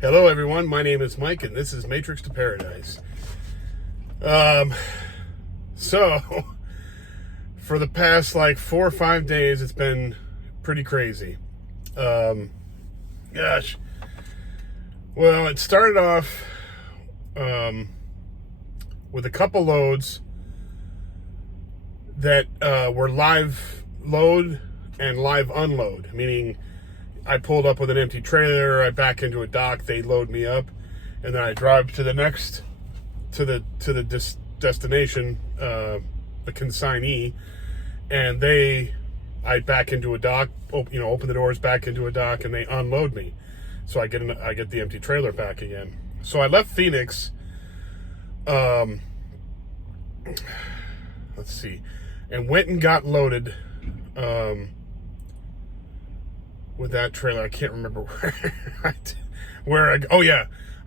Hello, everyone. My name is Mike, and this is Matrix to Paradise. So, for the past 4 or 5 days, it's been pretty crazy. Gosh. Well, it started off with a couple loads that were live load and live unload, meaning I pulled up with an empty trailer, I back into a dock, they load me up, and then I drive to the next, to the destination, the consignee, and I back into a dock, open the doors, back into a dock, and they unload me. So I get the empty trailer back again. So I left Phoenix, let's see, and went and got loaded, with that trailer. I can't remember I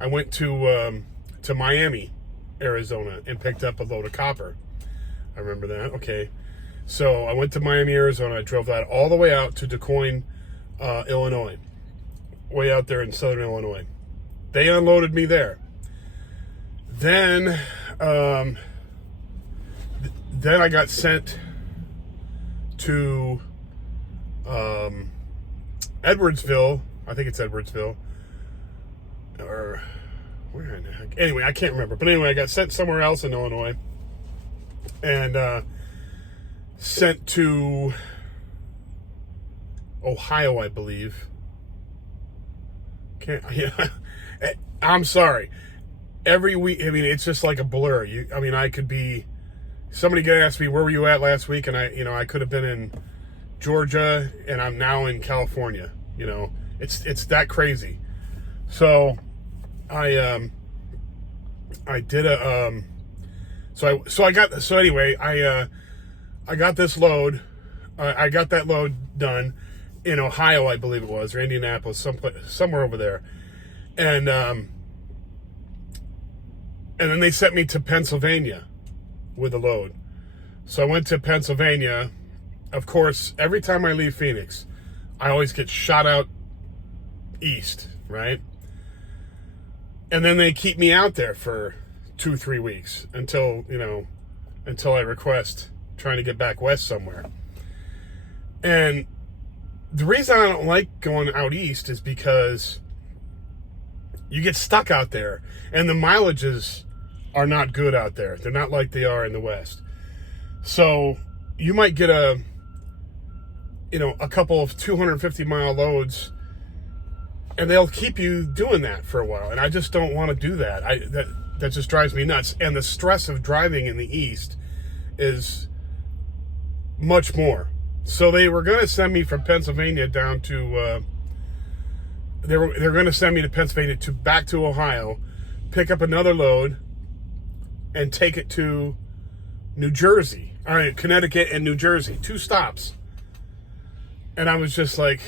went to Miami, Arizona, and picked up a load of copper. I remember that. Okay, so I went to Miami, Arizona. I drove that all the way out to DuQuoin, Illinois, way out there in southern Illinois. They unloaded me there. Then I got sent to Edwardsville. I think it's Edwardsville. Or where in the heck? Anyway, I can't remember. But anyway, I got sent somewhere else in Illinois. And sent to Ohio, I believe. I'm sorry. Every week, it's just like a blur. I could be. Somebody could ask me, where were you at last week? And I could have been in Georgia, and I'm now in California. It's that crazy. So I did a I got this load. I got that load done in Ohio, I believe it was, or Indianapolis, somewhere over there, and then they sent me to Pennsylvania with a load. So I went to Pennsylvania. Of course, every time I leave Phoenix, I always get shot out east, right? And then they keep me out there for 2-3 weeks until I request trying to get back west somewhere. And the reason I don't like going out east is because you get stuck out there, and the mileages are not good out there. They're not like they are in the west. So you might get a couple of 250-mile loads, and they'll keep you doing that for a while. And I just don't want to do that. That just drives me nuts. And the stress of driving in the east is much more. So they were going to send me from Pennsylvania down to. They're going to send me to Pennsylvania back to Ohio, pick up another load, and take it to New Jersey. All right, Connecticut and New Jersey, 2 stops. And I was just like,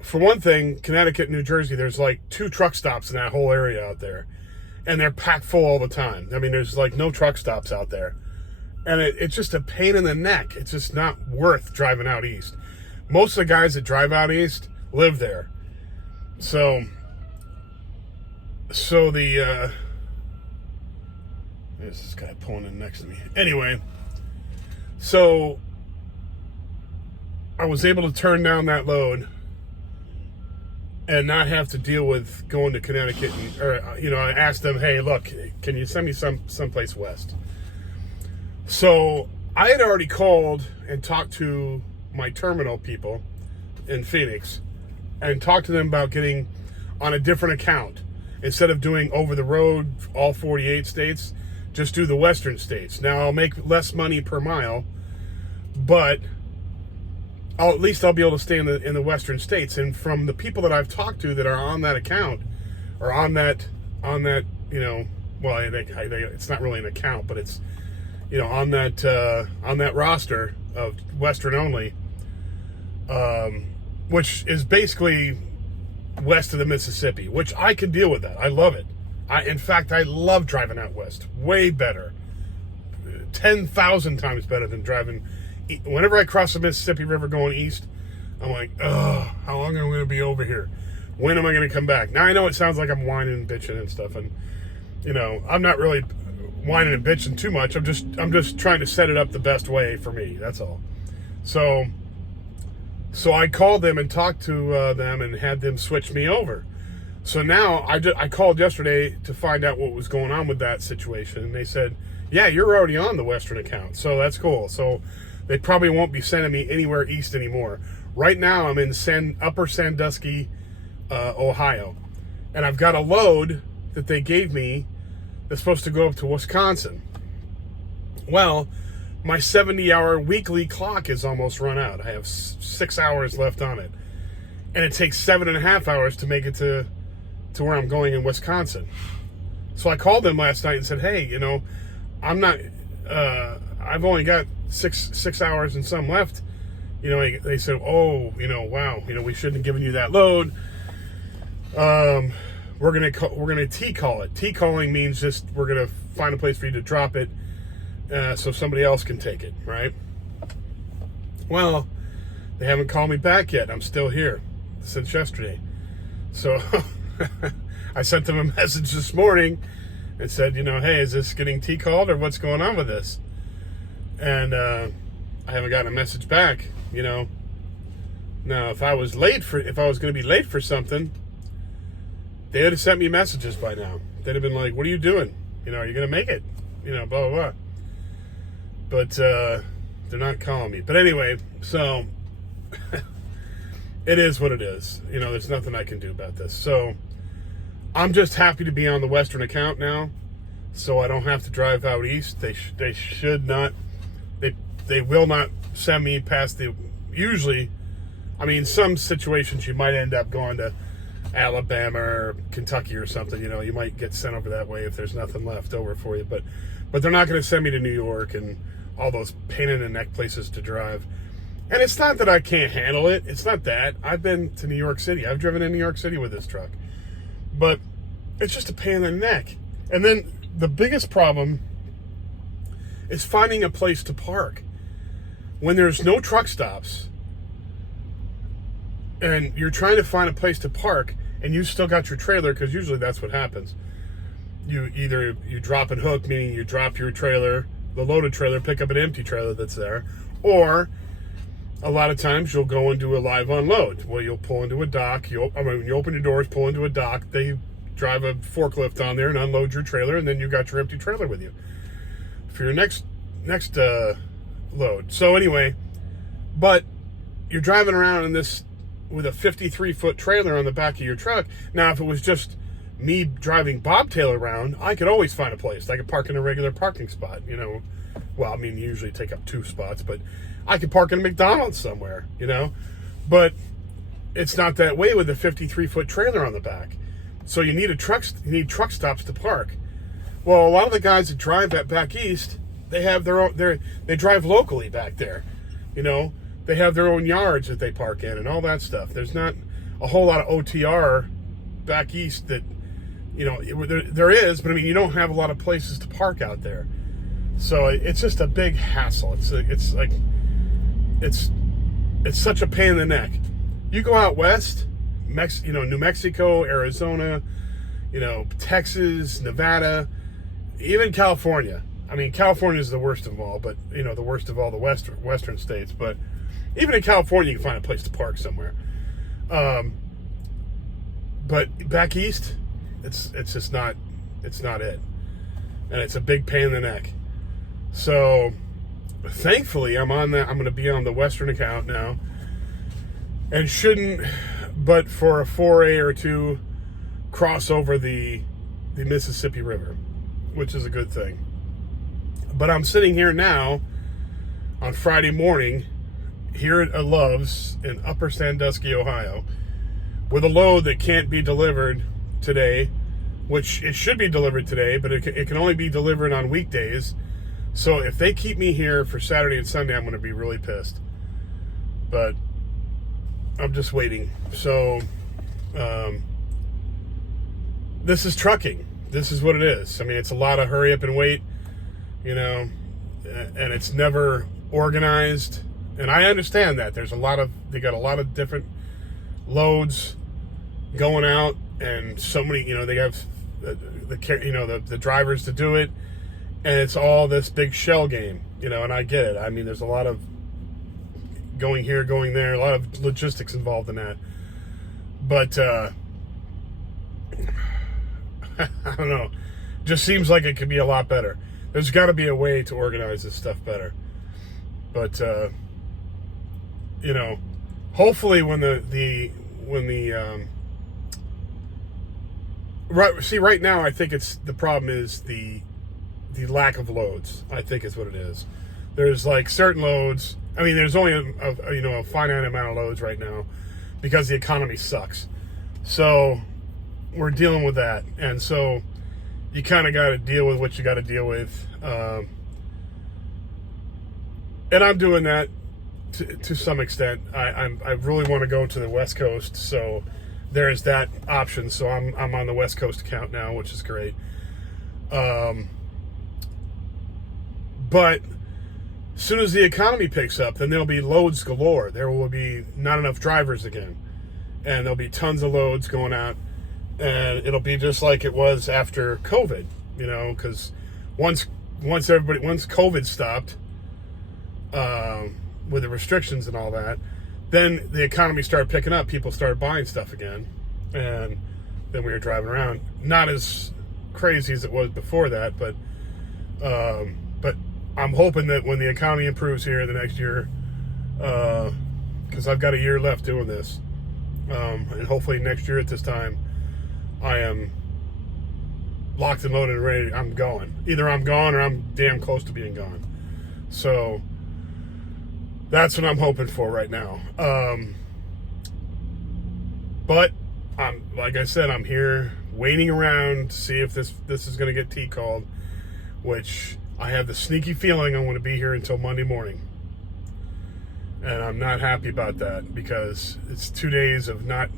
for one thing, Connecticut, New Jersey, there's 2 truck stops in that whole area out there. And they're packed full all the time. There's no truck stops out there. And it's just a pain in the neck. It's just not worth driving out east. Most of the guys that drive out east live there. So there's this guy pulling in next to me. Anyway, so I was able to turn down that load and not have to deal with going to Connecticut. I asked them, hey, look, can you send me someplace west? So I had already called and talked to my terminal people in Phoenix and talked to them about getting on a different account. Instead of doing over the road, all 48 states, just do the western states. Now I'll make less money per mile, but at least I'll be able to stay in the western states. And from the people that I've talked to that are on that account, or on that it's not really an account, but it's on that roster of western only, which is basically west of the Mississippi, which I can deal with that. I love it. In fact, I love driving out west. Way better. 10,000 times better than driving. Whenever I cross the Mississippi River going east, I'm like, oh, how long am I going to be over here? When am I going to come back? Now, I know it sounds like I'm whining and bitching and stuff, and, I'm not really whining and bitching too much. I'm just trying to set it up the best way for me. That's all. So I called them and talked to them and had them switch me over. So now I called yesterday to find out what was going on with that situation, and they said, yeah, you're already on the Western account, so that's cool. So they probably won't be sending me anywhere east anymore. Right now I'm in Upper Sandusky, Ohio, and I've got a load that they gave me that's supposed to go up to Wisconsin. Well, my 70-hour weekly clock is almost run out. I have 6 hours left on it, and it takes 7.5 hours to make it to where I'm going in Wisconsin. So I called them last night and said, hey, I'm not, I've only got six hours and some left. They said, oh, wow, we shouldn't have given you that load. We're gonna T-call it. T-calling means just we're gonna find a place for you to drop it, so somebody else can take it, right? Well, they haven't called me back yet. I'm still here since yesterday. So I sent them a message this morning and said, hey, is this getting T-called or what's going on with this? And I haven't gotten a message back. Now if I was going to be late for something, they would have sent me messages by now. They'd have been like, what are you doing? Are you going to make it? Blah, blah, blah. But they're not calling me. But anyway, so it is what it is. There's nothing I can do about this. So I'm just happy to be on the Western account now, so I don't have to drive out east. They should not. They will not send me past the. Usually, some situations you might end up going to Alabama or Kentucky or something. You might get sent over that way if there's nothing left over for you. But they're not going to send me to New York and all those pain in the neck places to drive. And it's not that I can't handle it. It's not that. I've been to New York City. I've driven in New York City with this truck. But it's just a pain in the neck. And then the biggest problem is finding a place to park. When there's no truck stops and you're trying to find a place to park and you still got your trailer, because usually that's what happens. You drop and hook, meaning you drop your trailer, the loaded trailer, pick up an empty trailer that's there, or a lot of times you'll go and do a live unload. Well, you'll pull into a dock. You open your doors, pull into a dock. They drive a forklift on there and unload your trailer, and then you got your empty trailer with you for your next load. So anyway, but you're driving around in this with a 53-foot trailer on the back of your truck. Now, if it was just me driving bobtail around, I could always find a place. I could park in a regular parking spot. Well, you usually take up 2 spots, but I could park in a McDonald's somewhere. But it's not that way with a 53-foot trailer on the back. So you need truck stops to park. Well, a lot of the guys that drive that back east, they have their own. They drive locally back there. They have their own yards that they park in and all that stuff. There's not a whole lot of OTR back east that, there is, but you don't have a lot of places to park out there. So it's just a big hassle. It's such a pain in the neck. You go out west, New Mexico, Arizona, Texas, Nevada, even California. California is the worst of them all, but the worst of all the western states. But even in California, you can find a place to park somewhere. But back east, it's just not. It's not it, and it's a big pain in the neck. So, thankfully, I'm going to be on the Western account now, and shouldn't, but for a foray or two, cross over the Mississippi River, which is a good thing. But I'm sitting here now on Friday morning here at Love's in Upper Sandusky, Ohio, with a load that can't be delivered today, which it should be delivered today, but it can only be delivered on weekdays. So if they keep me here for Saturday and Sunday, I'm going to be really pissed. But I'm just waiting. So this is trucking. This is what it is. It's a lot of hurry up and wait, and it's never organized. And I understand that. They got a lot of different loads going out, and so many, they have the drivers to do it, and it's all this big shell game, and I get it. I mean, there's a lot of going here, going there, a lot of logistics involved in that. But I don't know. Just seems like it could be a lot better. There's got to be a way to organize this stuff better. But hopefully when the right now I think the problem is the lack of loads. I think is what it is. There's like certain loads. I mean, there's only a finite amount of loads right now because the economy sucks. So we're dealing with that, and so you kind of got to deal with what you got to deal with. And I'm doing that to some extent. I really want to go to the West Coast, so there's that option. So I'm on the West Coast account now, which is great. But as soon as the economy picks up, then there'll be loads galore. There will be not enough drivers again, and there'll be tons of loads going out, and it'll be just like it was after COVID. Because once COVID stopped, with the restrictions and all that, then the economy started picking up. People started buying stuff again, and then we were driving around. Not as crazy as it was before that, but I'm hoping that when the economy improves here the next year, because I've got a year left doing this, and hopefully next year at this time, I am locked and loaded and ready. I'm going. Either I'm gone or I'm damn close to being gone. So that's what I'm hoping for right now. But like I said, I'm here waiting around to see if this is going to get T-called, which I have the sneaky feeling I'm going to be here until Monday morning. And I'm not happy about that because it's 3 days of not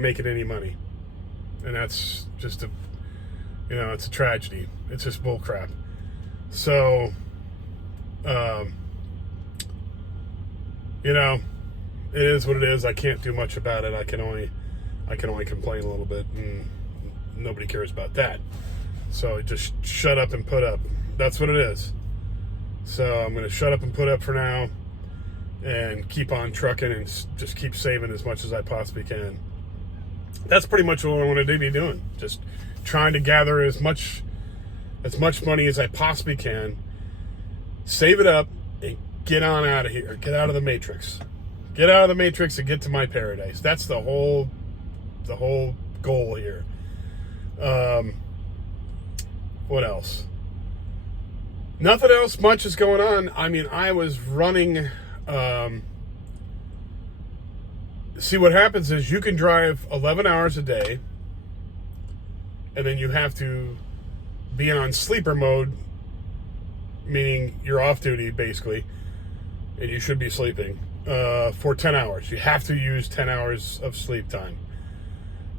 making any money. And that's just it's a tragedy. It's just bull crap. So, it is what it is. I can't do much about it. I can only complain a little bit, and nobody cares about that. So just shut up and put up. That's what it is. So I'm going to shut up and put up for now and keep on trucking and just keep saving as much as I possibly can. That's pretty much what I want to be doing. Just trying to gather as much money as I possibly can, save it up, and get on out of here. Get out of the matrix. Get out of the matrix and get to my paradise. That's the whole goal here. What else? Nothing else much is going on. I mean, I was running. See, what happens is you can drive 11 hours a day, and then you have to be on sleeper mode, meaning you're off duty, basically, and you should be sleeping for 10 hours. You have to use 10 hours of sleep time.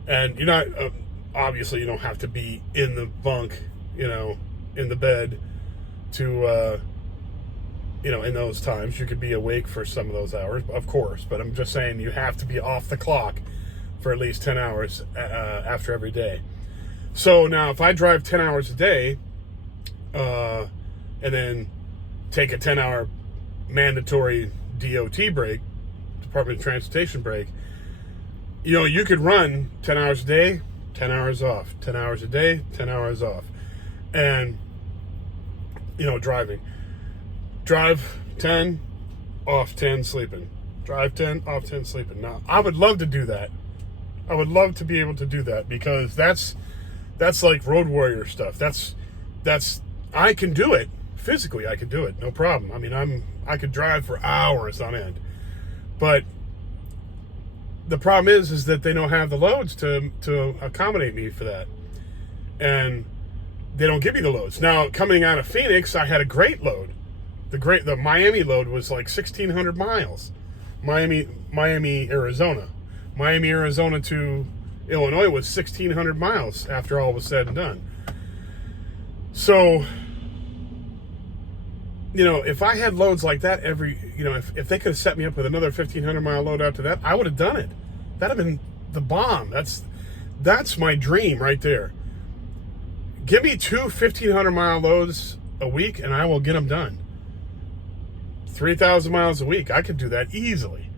And you're not, obviously, you don't have to be in the bunk, in the bed to, in those times. You could be awake for some of those hours, of course, but I'm just saying you have to be off the clock for at least 10 hours after every day. So now if I drive 10 hours a day, and then take a 10-hour mandatory DOT break, Department of Transportation break, you could run 10 hours a day, 10 hours off, 10 hours a day, 10 hours off. And, drive 10, off 10, sleeping. Drive 10, off 10, sleeping. Now, I would love to do that. I would love to be able to do that because that's like road warrior stuff. I can do it. Physically, I could do it. No problem. I mean, I could drive for hours on end. But the problem is that they don't have the loads to accommodate me for that. And they don't give me the loads. Now, coming out of Phoenix, I had a great load. The Miami load was like 1,600 miles. Miami, Arizona. Miami, Arizona to Illinois was 1,600 miles after all was said and done. So, if I had loads like that if they could have set me up with another 1,500 mile load after that, I would have done it. That'd have been the bomb. That's my dream right there. Give me 2 1,500-mile loads a week, and I will get them done. 3,000 miles a week. I could do that easily.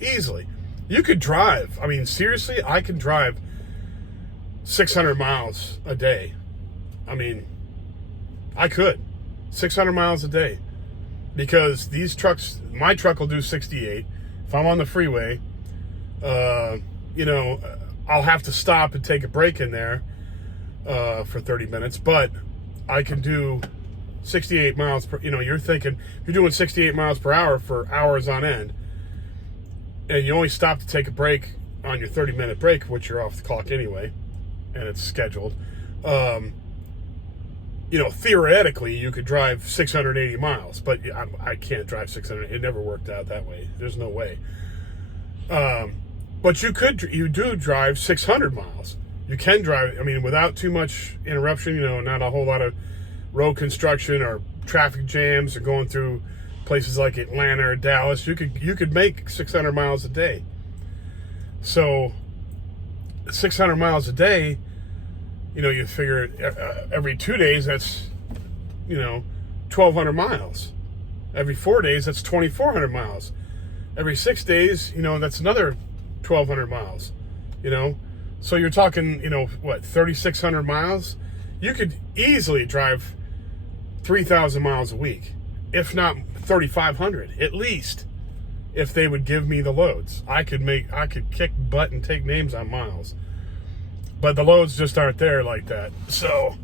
Easily. You could drive. I mean, seriously, I can drive 600 miles a day. I mean, I could. 600 miles a day. Because these trucks, my truck will do 68. If I'm on the freeway, you know, I'll have to stop and take a break in there for 30 minutes. But I can do 68 miles per, you know, you're thinking, if you're doing 68 miles per hour for hours on end, and you only stop to take a break on your 30-minute break, which you're off the clock anyway, and it's scheduled, you know, theoretically, you could drive 680 miles, but I can't drive 600. It never worked out that way. There's no way. But you do drive 600 miles. You can drive, I mean, without too much interruption, you know, not a whole lot of road construction or traffic jams or going through places like Atlanta or Dallas. You could make 600 miles a day. So 600 miles a day, you know, you figure every 2 days, that's, you know, 1,200 miles. Every 4 days, that's 2,400 miles. Every 6 days, you know, that's another 1,200 miles, you know. So you're talking, you know, what, 3,600 miles? You could easily drive 3,000 miles a week, if not 3,500 at least, if they would give me the loads. I could kick butt and take names on miles. But the loads just aren't there like that. So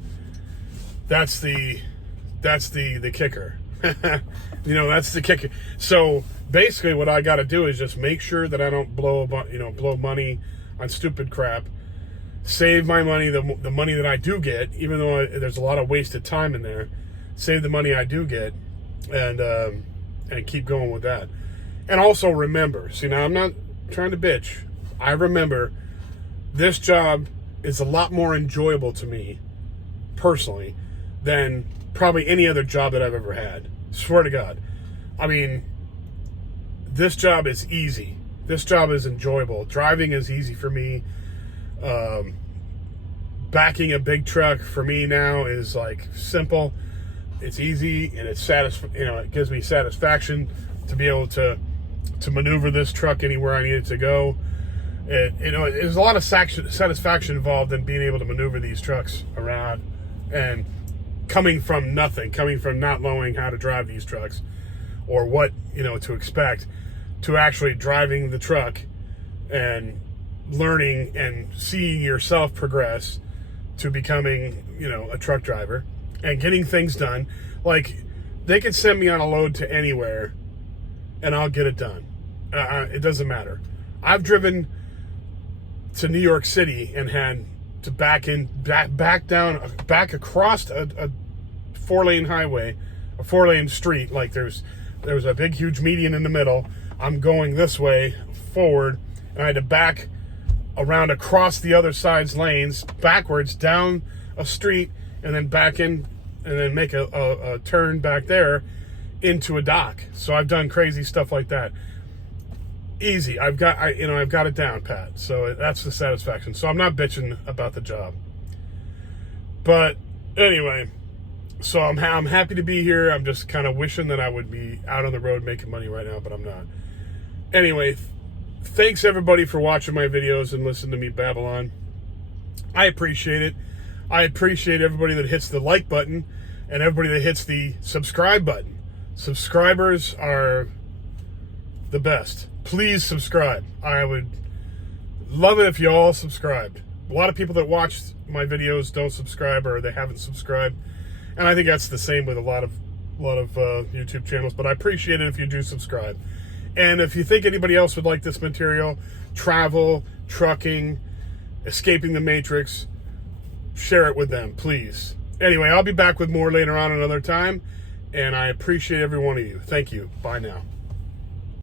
that's the kicker. You know, that's the kicker. So basically what I got to do is just make sure that I don't blow money on stupid crap. Save my money, the money that I do get, even though there's a lot of wasted time in there. Save the money I do get, and keep going with that. And also remember, see, now I'm not trying to bitch. I remember this job is a lot more enjoyable to me personally than probably any other job that I've ever had. Swear to God. I mean, this job is easy. This job is enjoyable. Driving is easy for me. Backing a big truck for me now is like simple. It's easy, and it's it gives me satisfaction to be able to maneuver this truck anywhere I need it to go. There's a lot of satisfaction involved in being able to maneuver these trucks around, and coming from nothing, coming from not knowing how to drive these trucks or what, you know, to expect, to actually driving the truck and learning and seeing yourself progress to becoming, you know, a truck driver and getting things done. Like, they could send me on a load to anywhere and I'll get it done. It doesn't matter. I've driven to New York City and had to back across a 4-lane highway, a 4-lane street. Like there was a big, huge median in the middle. I'm going this way forward, and I had to back around across the other side's lanes, backwards down a street, and then back in, and then make a turn back there into a dock. So I've done crazy stuff like that. Easy. I've got it down pat. So that's the satisfaction. So I'm not bitching about the job. But anyway, so I'm happy to be here. I'm just kind of wishing that I would be out on the road making money right now, but I'm not. Anyway, thanks everybody for watching my videos and listening to me babble on. I appreciate it. I appreciate everybody that hits the like button and everybody that hits the subscribe button. Subscribers are the best. Please subscribe. I would love it if you all subscribed. A lot of people that watch my videos don't subscribe, or they haven't subscribed, and I think that's the same with a lot of YouTube channels. But I appreciate it if you do subscribe. And if you think anybody else would like this material, travel, trucking, escaping the matrix, share it with them, please. Anyway, I'll be back with more later on another time, and I appreciate every one of you. Thank you. Bye now.